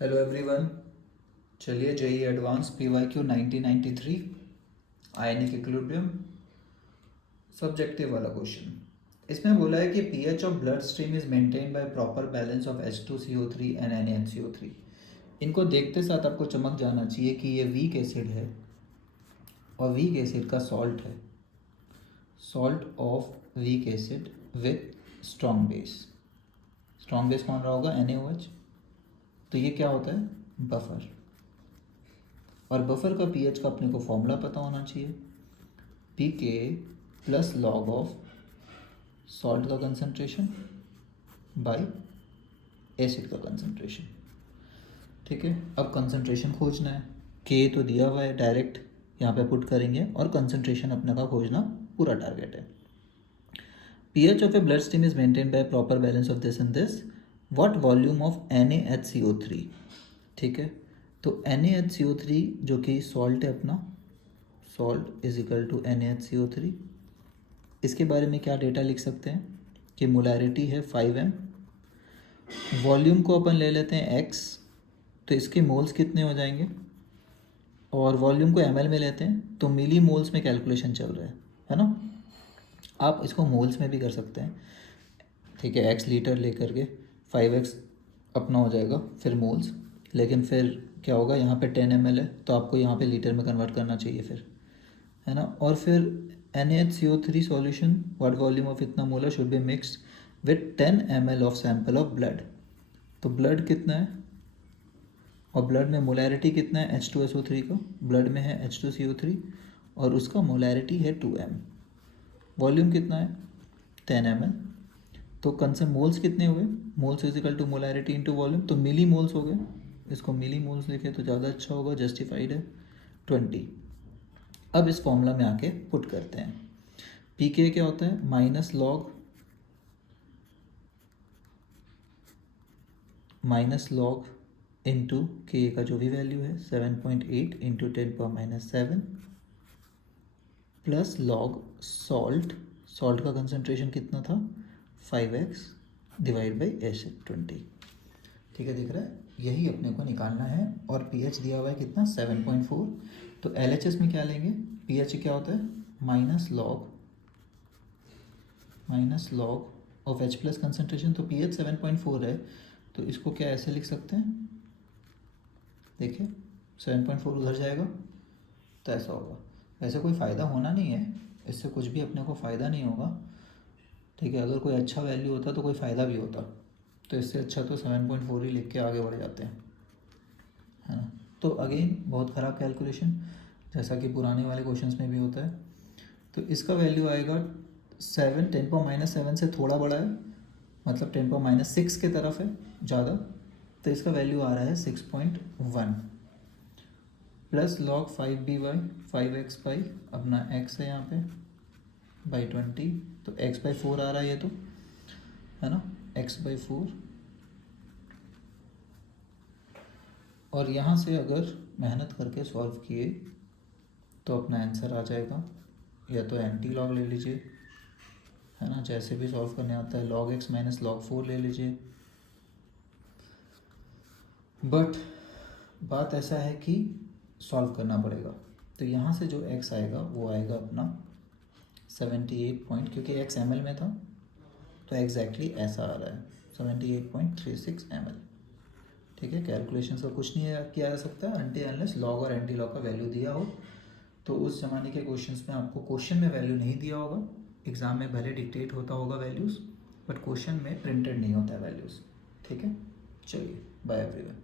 Hello everyone. चलिए JEE advance PYQ 1993 ionic equilibrium subjective वाला question. इसमें बोला है कि pH of blood stream is maintain by proper balance of H2CO3 and NaHCO3। इनको देखते साथ आपको चमक जाना चाहिए कि ये वीक एसिड है और वीक एसिड का सॉल्ट है, salt of weak acid with strong base. Strong base कौन रहा होगा? NaOH। तो ये क्या होता है? बफर। और बफर का पीएच का अपने को फॉर्मूला पता होना चाहिए, पी के प्लस लॉग ऑफ सॉल्ट का कंसंट्रेशन बाय एसिड का कंसंट्रेशन। ठीक है, अब कंसंट्रेशन खोजना है। के तो दिया हुआ है, डायरेक्ट यहाँ पे पुट करेंगे और कंसंट्रेशन अपने का खोजना पूरा टारगेट है। pH of a blood stream is maintained by a proper balance of this and this. What volume of NaHCO3? ठीक है, तो NaHCO3 जो कि सॉल्ट है अपना, salt is equal to NaHCO3। इसके बारे में क्या डेटा लिख सकते हैं कि मोलैरिटी है 5m, वॉल्यूम को अपन ले लेते हैं x, तो इसके मोल्स कितने हो जाएंगे, और वॉल्यूम को ml में लेते हैं तो मिली मोल्स में कैलकुलेशन चल रहा है ना। आप इसको मोल्स में भी कर सकते हैं। ठीक है, x लीटर लेकर के 5x अपना हो जाएगा फिर मोल्स, लेकिन फिर क्या होगा, यहाँ पे 10 ml है तो आपको यहाँ पे लीटर में कन्वर्ट करना चाहिए फिर, है ना। और फिर NaHCO3 solution what volume of इतना molar should be mixed with 10 ml of sample of blood. तो ब्लड कितना है और ब्लड में मोलैरिटी कितना है H2SO3 का, ब्लड में है H2CO3 और उसका मोलैरिटी है 2m। वॉल्यूम कितना है 10 ml। तो कंसम मोल्स कितने हुए, moles is equal to molarity into volume, तो मिली मोल्स हो गए। इसको मिली मोल्स लिखे तो ज़्यादा अच्छा होगा, जस्टिफाइड है 20। अब इस फॉर्मूला में आके पुट करते हैं। पी के क्या होता है, माइनस लॉग इंटू के का जो भी वैल्यू है 7.8 into 10⁻⁷ plus log salt, salt का कंसंट्रेशन कितना था 5x डिवाइड बाई एसिड 20। ठीक है, दिख रहा है, यही अपने को निकालना है। और पीएच दिया हुआ है कितना 7.4। तो एलएचएस में क्या लेंगे, पीएच क्या होता है minus log of H plus concentration. तो पीएच 7.4 है तो इसको क्या ऐसे लिख सकते हैं, देखिए 7.4 उधर जाएगा तो ऐसा होगा। वैसे कोई फ़ायदा होना नहीं है, इससे कुछ भी अपने को फ़ायदा नहीं होगा। ठीक है, अगर कोई अच्छा वैल्यू होता तो कोई फ़ायदा भी होता, तो इससे अच्छा तो 7.4 ही लिख के आगे बढ़ जाते हैं, है ना। तो अगेन बहुत ख़राब कैलकुलेशन, जैसा कि पुराने वाले क्वेश्चंस में भी होता है। तो इसका वैल्यू आएगा 7, 10⁻⁷ से थोड़ा बड़ा है, मतलब 10⁻�6 के तरफ है ज़्यादा, तो इसका वैल्यू आ रहा है 6.1 प्लस लॉग 5x बाई अपना x है यहाँ पे बाई 20, तो x/4 आ रहा है ये तो, है ना, x/4। और यहाँ से अगर मेहनत करके सॉल्व किए तो अपना आंसर आ जाएगा, या तो एंटी लॉग ले लीजिए, है ना, जैसे भी सॉल्व करने आता है, log x माइनस log 4 ले लीजिए। बट बात ऐसा है कि सॉल्व करना पड़ेगा, तो यहाँ से जो x आएगा वो आएगा अपना 78 पॉइंट, क्योंकि x ml में था तो एग्जैक्टली ऐसा आ रहा है 78.36 ml। ठीक है, कैलकुलेशन का कुछ नहीं किया जा सकता अनटिल अनलेस लॉग और एंटी लॉग का वैल्यू दिया हो। तो उस ज़माने के क्वेश्चंस में आपको क्वेश्चन में वैल्यू नहीं दिया होगा, एग्ज़ाम में भले डिक्टेट होता होगा वैल्यूज़, बट क्वेश्चन में प्रिंटेड नहीं होता है वैल्यूज़। ठीक है, चलिए बाय एवरीवन।